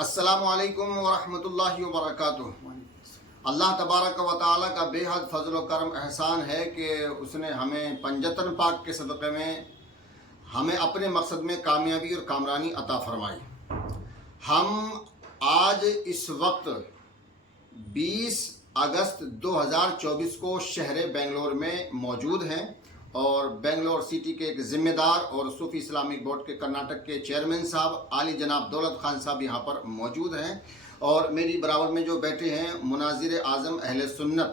السلام علیکم ورحمۃ اللہ وبرکاتہ۔ اللہ تبارک و تعالیٰ کا بے حد فضل و کرم احسان ہے کہ اس نے ہمیں پنجتن پاک کے صدقے میں ہمیں اپنے مقصد میں کامیابی اور کامرانی عطا فرمائی۔ ہم آج اس وقت 20 اگست 2024 کو شہر بنگلور میں موجود ہیں اور بنگلور سٹی کے ایک ذمہ دار اور صوفی اسلامک بورڈ کے کرناٹک کے چیئرمین صاحب عالی جناب دولت خان صاحب یہاں پر موجود ہیں، اور میری برابر میں جو بیٹھے ہیں مناظر اعظم اہل سنت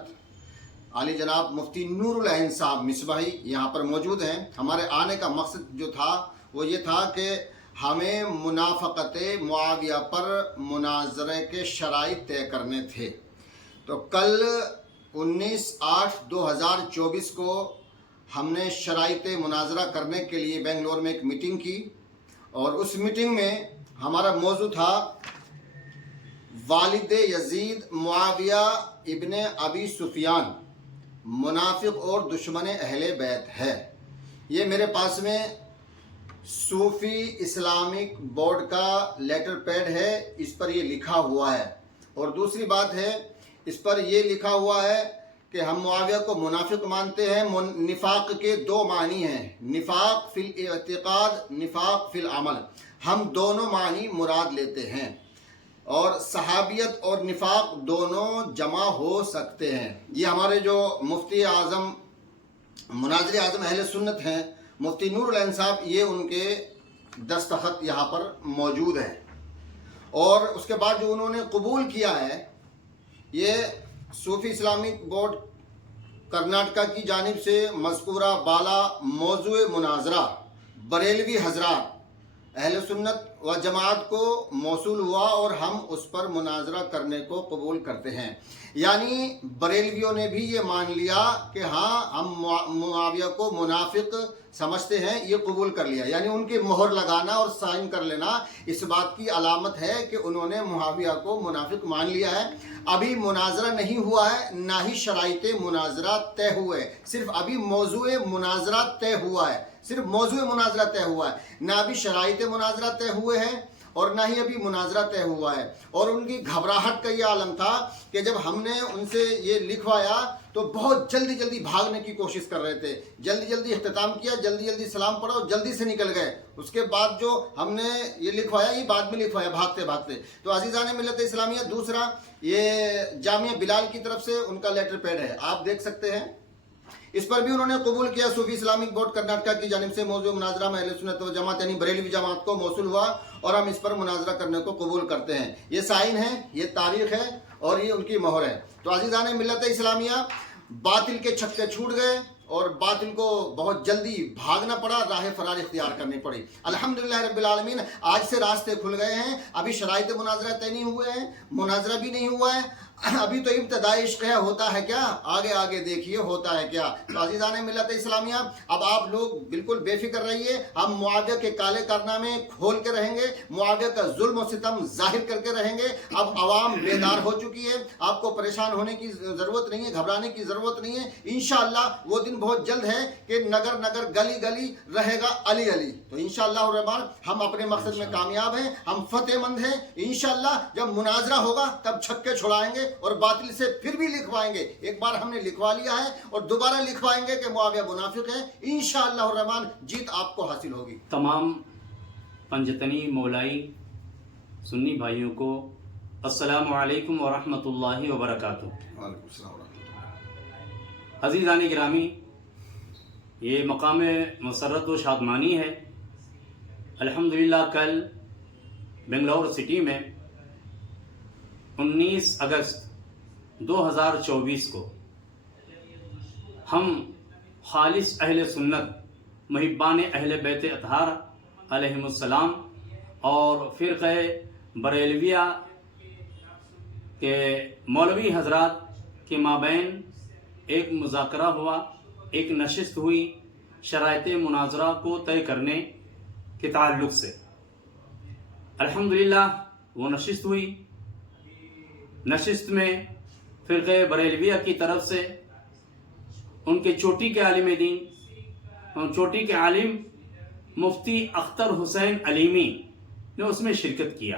عالی جناب مفتی نور العین صاحب مصباحی یہاں پر موجود ہیں۔ ہمارے آنے کا مقصد جو تھا وہ یہ تھا کہ ہمیں منافقت معاویہ پر مناظرے کے شرائط طے کرنے تھے۔ تو کل 19/8/2024 کو ہم نے شرائط مناظرہ کرنے کے لیے بنگلور میں ایک میٹنگ کی، اور اس میٹنگ میں ہمارا موضوع تھا والد یزید معاویہ ابن ابی سفیان منافق اور دشمن اہل بیت ہے۔ یہ میرے پاس میں صوفی اسلامک بورڈ کا لیٹر پیڈ ہے، اس پر یہ لکھا ہوا ہے۔ اور دوسری بات ہے، اس پر یہ لکھا ہوا ہے کہ ہم معاویہ کو منافق مانتے ہیں۔ نفاق کے دو معنی ہیں، نفاق فی الاعتقاد، نفاق فی العمل۔ ہم دونوں معنی مراد لیتے ہیں، اور صحابیت اور نفاق دونوں جمع ہو سکتے ہیں۔ یہ ہمارے جو مفتی اعظم مناظر اعظم اہل سنت ہیں مفتی نور العین صاحب، یہ ان کے دستخط یہاں پر موجود ہیں۔ اور اس کے بعد جو انہوں نے قبول کیا ہے، یہ صوفی اسلامک بورڈ کرناٹکا کی جانب سے مذکورہ بالا موضوع مناظرہ بریلوی حضرات اہل سنت و جماعت کو موصول ہوا، اور ہم اس پر مناظرہ کرنے کو قبول کرتے ہیں۔ یعنی بریلویوں نے بھی یہ مان لیا کہ ہاں ہم معاویہ کو منافق سمجھتے ہیں، یہ قبول کر لیا۔ یعنی ان کی مہر لگانا اور سائن کر لینا اس بات کی علامت ہے کہ انہوں نے معاویہ کو منافق مان لیا ہے۔ ابھی مناظرہ نہیں ہوا ہے، نہ ہی شرائط مناظرہ طے ہوئے، صرف ابھی موضوع مناظرہ طے ہوا ہے، صرف موضوع مناظرہ طے ہوا ہے، نہ ابھی شرائط مناظرہ طے ہوئے ہیں اور نہ ہی ابھی مناظرہ طے ہوا ہے۔ اور ان کی گھبراہٹ کا یہ عالم تھا کہ جب ہم نے ان سے یہ لکھوایا تو بہت جلدی جلدی بھاگنے کی کوشش کر رہے تھے، جلدی جلدی اختتام کیا، جلدی جلدی سلام پڑھا اور جلدی سے نکل گئے۔ اس کے بعد جو ہم نے یہ لکھوایا، یہ بعد میں لکھوایا بھاگتے بھاگتے۔ تو عزیزان ملت اسلامیہ، دوسرا یہ جامعہ بلال کی طرف سے ان کا لیٹر پیڈ ہے، آپ دیکھ سکتے ہیں۔ اس پر بھی انہوں نے قبول کیا، صوفی اسلامک بورڈ کرناٹکا کی جانب سے موضوع مناظرہ میں اہل سنت و جماعت یعنی بریلوی جماعت کو موصول ہوا، اور ہم اس پر مناظرہ کرنے کو قبول کرتے ہیں۔ یہ سائن ہے، یہ تاریخ ہے، اور یہ ان کی مہر ہے۔ تو عزیزان ملت اسلامیہ، باطل کے چھکے چھوٹ گئے اور باطل کو بہت جلدی بھاگنا پڑا، راہ فرار اختیار کرنی پڑی۔ الحمدللہ رب العالمین، آج سے راستے کھل گئے ہیں۔ ابھی شرائط مناظرہ طے نہیں ہوئے ہیں، مناظرہ بھی نہیں ہوا ہے، ابھی تو ابتدائی عشق ہے، ہوتا ہے کیا آگے آگے دیکھیے ہوتا ہے کیا۔ تو عزیزان ملت اسلامیہ، اب آپ لوگ بالکل بے فکر رہیے، ہم معاویہ کے کالے کارنامے کھول کے رہیں گے، معاویہ کا ظلم و ستم ظاہر کر کے رہیں گے۔ اب عوام بیدار ہو چکی ہے، آپ کو پریشان ہونے کی ضرورت نہیں ہے، گھبرانے کی ضرورت نہیں ہے۔ انشاءاللہ وہ دن بہت جلد ہے کہ نگر نگر گلی گلی رہے گا علی علی۔ تو انشاءاللہ الرحمن ہم اپنے مقصد میں کامیاب ہیں، ہم فتح مند ہیں۔ انشاءاللہ جب مناظرہ ہوگا تب چھکے چھڑائیں گے اور باطل سے پھر بھی لکھوائیں گے۔ ایک بار ہم نے لکھوا لیا ہے اور دوبارہ لکھوائیں گے کہ معاویہ منافق ہے۔ انشاءاللہ الرحمن جیت آپ کو حاصل ہوگی۔ تمام پنجتنی مولائی سنی بھائیوں کو السلام علیکم ورحمۃ اللہ وبرکاتہ۔ وعلیکم السلام ورحمۃ اللہ۔ عزیزان گرامی، یہ مقام مسرت و شادمانی ہے۔ الحمدللہ کل بنگلور سٹی میں 19 اگست 2024 کو ہم خالص اہل سنت محبان اہل بیت اطہار علیہم السلام اور فرقہ بریلویہ کے مولوی حضرات کے مابین ایک مذاکرہ ہوا، ایک نشست ہوئی شرائط مناظرہ کو طے کرنے کے تعلق سے۔ الحمدللہ وہ نشست ہوئی۔ نشست میں فرقہ بریلویہ کی طرف سے ان کے چوٹی کے عالم دین، چوٹی کے عالم مفتی اختر حسین علیمی نے اس میں شرکت کیا۔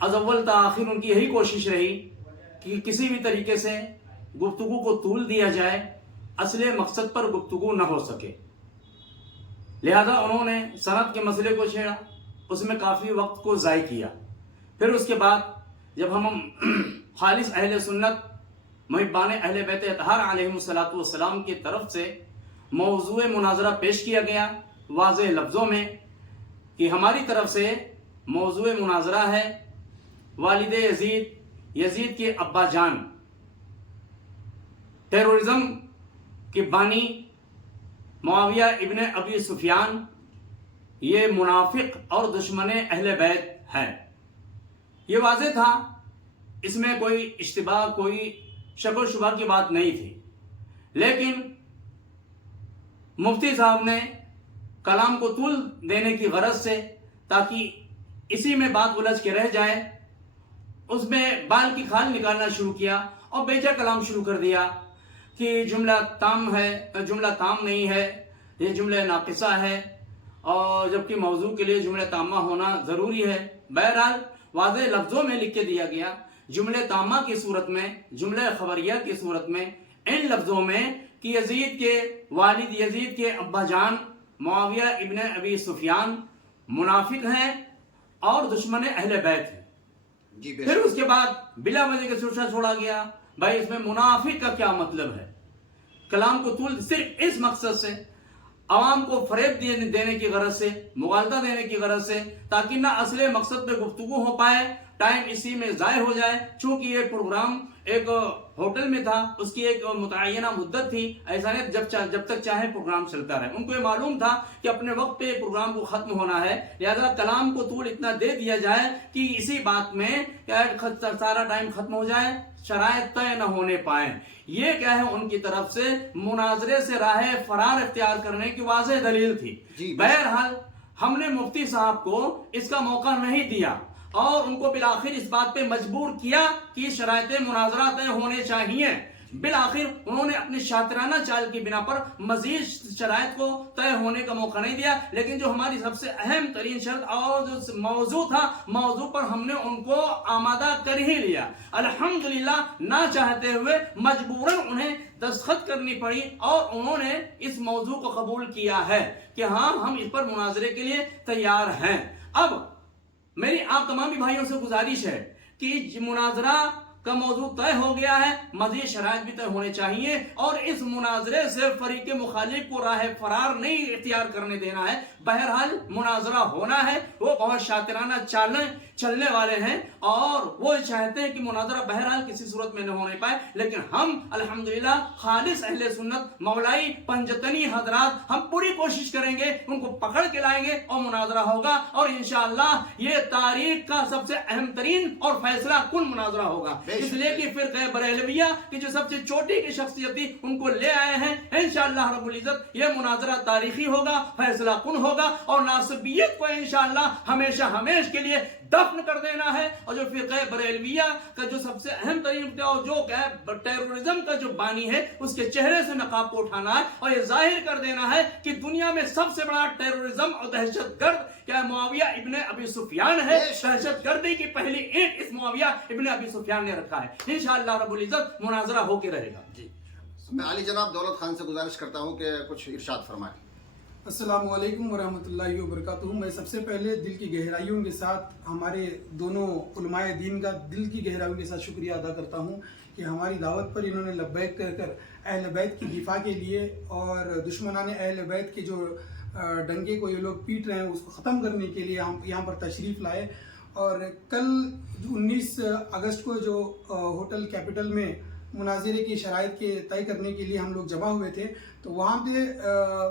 از اول تا آخر ان کی یہی کوشش رہی کہ کسی بھی طریقے سے گفتگو کو طول دیا جائے، اصل مقصد پر گفتگو نہ ہو سکے. لہذا انہوں نے سند کے مسئلے کو چھیڑا، اس میں کافی وقت کو ضائع کیا. پھر اس کے بعد جب ہم خالص اہل سنت محبان اہل بیت اطہار علیہم الصلوۃ والسلام کی طرف سے موضوع مناظرہ پیش کیا گیا واضح لفظوں میں کہ ہماری طرف سے موضوع مناظرہ ہے والد یزید کے ابا جان، ٹیرورزم کے بانی معاویہ ابن ابی سفیان، یہ منافق اور دشمن اہل بیت ہے. یہ واضح تھا، اس میں کوئی اشتباہ، کوئی شک و شبہ کی بات نہیں تھی. لیکن مفتی صاحب نے کلام کو طول دینے کی غرض سے، تاکہ اسی میں بات الجھ کے رہ جائے، اس میں بال کی کھال نکالنا شروع کیا اور بیجا کلام شروع کر دیا کہ جملہ تام ہے، جملہ تام نہیں ہے، یہ جملہ ناقصہ ہے، اور جبکہ موضوع کے لیے جملہ تامہ ہونا ضروری ہے. بہرحال واضح لفظوں میں لکھ کے دیا گیا جملہ تامہ کی صورت میں، جملہ خبریہ کی صورت میں، ان لفظوں میں کہ یزید کے والد، یزید کے ابا جان معاویہ ابن ابی سفیان منافق ہیں اور دشمن اہل بیت ہیں. پھر اس کے بعد بلا وجہ کے سوچا چھوڑا گیا بھائی اس میں منافق کا کیا مطلب ہے. کلام کو طول صرف اس مقصد سے، عوام کو فریب دینے کی غرض سے، مغالطہ دینے کی غرض سے، تاکہ نہ اصل مقصد پہ گفتگو ہو پائے، ٹائم اسی میں ضائع ہو جائے. چونکہ یہ پروگرام ایک ہوٹل میں تھا، اس کی ایک متعینہ مدت تھی، ایسا نہیں جب تک چاہے پروگرام چلتا رہے. ان کو یہ معلوم تھا کہ اپنے وقت پہ پروگرام کو ختم ہونا ہے، لہذا کلام کو طول اتنا دے دیا جائے کہ اسی بات میں سارا ٹائم ختم ہو جائے، شرائط طے نہ ہونے پائیں. یہ کیا ہے ان کی طرف سے مناظرے سے راہ فرار اختیار کرنے کی واضح دلیل تھی. بہرحال ہم نے مفتی صاحب کو اس کا موقع نہیں دیا اور ان کو بالآخر اس بات پہ مجبور کیا کہ شرائط مناظرہ طے ہونے چاہیے. بالآخر انہوں نے اپنی شاطرانہ چال کی بنا پر مزید شرائط کو طے ہونے کا موقع نہیں دیا. لیکن جو ہماری سب سے اہم ترین شرط اور جو موضوع تھا، موضوع پر ہم نے ان کو آمادہ کر ہی لیا. الحمدللہ نہ چاہتے ہوئے مجبوراً انہیں دستخط کرنی پڑی اور انہوں نے اس موضوع کو قبول کیا ہے کہ ہاں ہم اس پر مناظرے کے لیے تیار ہیں. اب میری آپ تمامی بھائیوں سے گزارش ہے کہ مناظرہ کا موضوع طے ہو گیا ہے، مزید شرائط بھی طے ہونے چاہیے اور اس مناظرے سے فریق مخالف کو راہ فرار نہیں اختیار کرنے دینا ہے. بہرحال مناظرہ ہونا ہے، وہ بہت شاطرانہ چلنے والے ہیں اور وہ چاہتے ہیں کہ مناظرہ بہرحال کسی صورت میں نہ ہونے پائے. لیکن ہم الحمدللہ خالص اہل سنت مولائی پنجتنی حضرات ہم پوری کوشش کریں گے، ان کو پکڑ کے لائیں گے اور مناظرہ ہوگا اور انشاءاللہ یہ تاریخ کا سب سے اہم ترین اور فیصلہ کن مناظرہ ہوگا. اس لیے کہ فرقہ بریلویہ کی جو سب سے چوٹی کی شخصیت تھی ان کو لے آئے ہیں. انشاءاللہ رب العزت یہ مناظرہ تاریخی ہوگا، فیصلہ کن ہوگا اور ناصبیت کو انشاءاللہ ہمیشہ ہمیش کے لیے دفن کر دینا ہے. اور جو فرقہ بریلویہ کا جو سب سے اہم ترین اور جو ٹیرورزم کا جو بانی ہے اس کے چہرے سے نقاب کو اٹھانا ہے اور یہ ظاہر کر دینا ہے کہ دنیا میں سب سے بڑا ٹیرورزم اور دہشت گرد کیا معاویہ ابن ابی سفیان ہے. دہشت گردی کی پہلی اینٹ اس معاویہ ابن ابی سفیان نے رکھا ہے. انشاءاللہ رب العزت مناظرہ ہو کے رہے گا. جی میں علی جناب دولت خان سے گزارش کرتا ہوں کہ کچھ ارشاد فرمائیں. السلام علیکم ورحمۃ اللہ وبرکاتہ. میں سب سے پہلے دل کی گہرائیوں کے ساتھ ہمارے دونوں علماء دین کا دل کی گہرائیوں کے ساتھ شکریہ ادا کرتا ہوں کہ ہماری دعوت پر انہوں نے لبیک کر اہل بیت کی دفاع کے لیے اور دشمنان اہل بیت کے جو ڈنگے کو یہ لوگ پیٹ رہے ہیں اس کو ختم کرنے کے لیے ہم یہاں پر تشریف لائے. اور کل 19 اگست کو جو ہوٹل کیپٹل میں مناظرے کی شرائط کے طے کرنے کے لیے ہم لوگ جمع ہوئے تھے تو وہاں پہ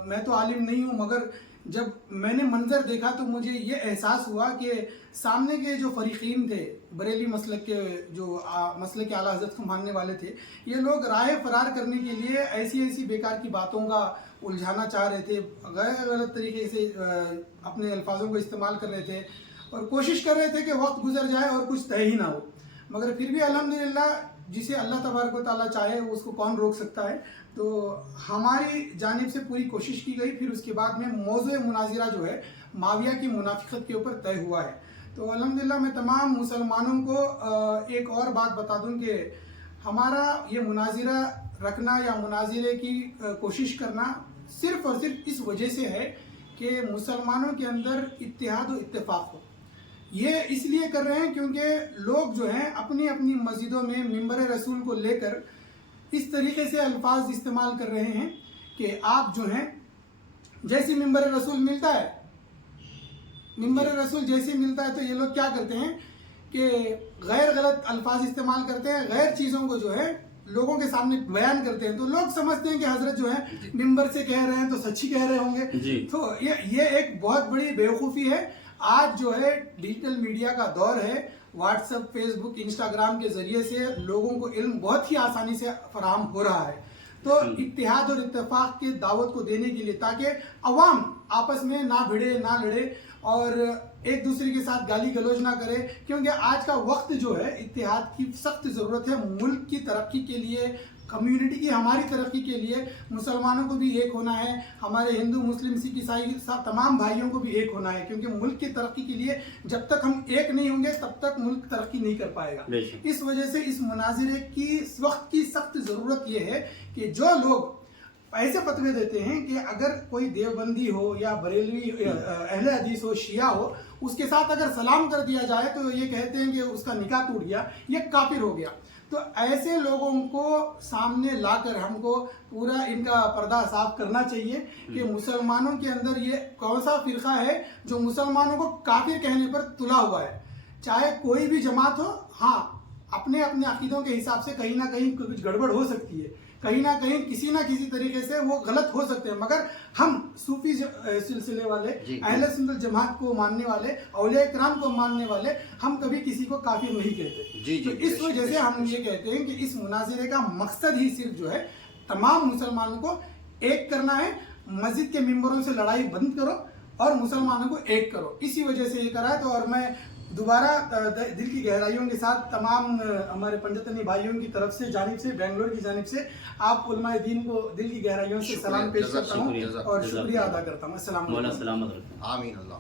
میں تو عالم نہیں ہوں مگر جب میں نے منظر دیکھا تو مجھے یہ احساس ہوا کہ سامنے کے جو فریقین تھے، بریلی مسلک کے جو مسلک کے اعلیٰ حضرت کو ماننے والے تھے، یہ لوگ راہ فرار کرنے کے لیے ایسی بیکار کی باتوں کا الجھانا چاہ رہے تھے، غلط طریقے سے اپنے الفاظوں کو استعمال کر رہے تھے اور کوشش کر رہے تھے کہ وقت گزر جائے اور کچھ طے ہی نہ ہو. مگر پھر بھی الحمدللہ جسے اللہ تبارک و تعالیٰ چاہے اس کو کون روک سکتا ہے. تو ہماری جانب سے پوری کوشش کی گئی. پھر اس کے بعد میں موضوع مناظرہ جو ہے معاویہ کی منافقت کے اوپر طے ہوا ہے. تو الحمدللہ میں تمام مسلمانوں کو ایک اور بات بتا دوں کہ ہمارا یہ مناظرہ رکھنا یا مناظرے کی کوشش کرنا صرف اور صرف اس وجہ سے ہے کہ مسلمانوں کے اندر اتحاد و اتفاق ہو. یہ اس لیے کر رہے ہیں کیونکہ لوگ جو ہیں اپنی اپنی مسجدوں میں منبر رسول کو لے کر اس طریقے سے الفاظ استعمال کر رہے ہیں کہ آپ جو ہیں جیسی منبر رسول ملتا ہے جیسے ملتا ہے تو یہ لوگ کیا کرتے ہیں کہ غیر غلط الفاظ استعمال کرتے ہیں, غیر چیزوں کو جو ہے لوگوں کے سامنے بیان کرتے ہیں. تو لوگ سمجھتے ہیں کہ حضرت جو ہے منبر سے کہہ رہے ہیں تو سچ ہی کہہ رہے ہوں گے. تو یہ ایک بہت بڑی بیوقوفی ہے. آج جو ہے ڈیجیٹل میڈیا کا دور ہے, واٹس ایپ, فیس بک, انسٹاگرام کے ذریعے سے لوگوں کو علم بہت ہی آسانی سے فراہم ہو رہا ہے. تو اتحاد اور اتفاق کے دعوت کو دینے کے لیے تاکہ عوام آپس میں نہ بھڑے نہ لڑے اور ایک دوسرے کے ساتھ گالی گلوچ نہ کرے, کیونکہ آج کا وقت جو ہے اتحاد کی سخت ضرورت ہے. ملک کی ترقی کے لیے, کمیونٹی کی ہماری ترقی کے لیے مسلمانوں کو بھی ایک ہونا ہے, ہمارے ہندو مسلم سکھ عیسائی تمام بھائیوں کو بھی ایک ہونا ہے, کیونکہ ملک کی ترقی کے لیے جب تک ہم ایک نہیں ہوں گے تب تک ملک ترقی نہیں کر پائے گا. اس وجہ سے اس مناظرے کی اس وقت کی سخت ضرورت یہ ہے کہ جو لوگ ایسے فتوے دیتے ہیں کہ اگر کوئی دیوبندی ہو یا بریلوی اہل حدیث ہو, شیعہ ہو, اس کے ساتھ اگر سلام کر دیا جائے تو یہ کہتے ہیں کہ اس کا نکاح ٹوٹ گیا, یہ کافر ہو گیا. تو ایسے لوگوں کو سامنے لا کر ہم کو پورا ان کا پردہ صاف کرنا چاہیے کہ مسلمانوں کے اندر یہ کون سا فرقہ ہے جو مسلمانوں کو کافر کہنے پر تلا ہوا ہے. چاہے کوئی بھی جماعت ہو, ہاں اپنے اپنے عقیدوں کے حساب سے کہیں نہ کہیں کچھ گڑبڑ ہو سکتی ہے, کہیں نہ کہیں کسی نہ کسی طریقے سے وہ غلط ہو سکتے ہیں, مگر ہم صوفی سلسلے والے, اہل سنت جماعت کو ماننے والے, اولیاء کرام کو ماننے والے, ہم کبھی کسی کو کافر نہیں کہتے. تو اس وجہ سے ہم یہ کہتے ہیں کہ اس مناظرے کا مقصد ہی صرف جو ہے تمام مسلمانوں کو ایک کرنا ہے. مسجد کے ممبروں سے لڑائی بند کرو اور مسلمانوں کو ایک کرو, اسی وجہ سے یہ کرا ہے. تو اور میں دوبارہ دل کی گہرائیوں کے ساتھ تمام ہمارے پنجتنی بھائیوں کی طرف سے, جانب سے, بنگلور کی جانب سے آپ علماء دین کو دل کی گہرائیوں سے سلام پیش کرتا ہوں اور شکریہ ادا کرتا ہوں. السلام علیکم. آمین. اللہ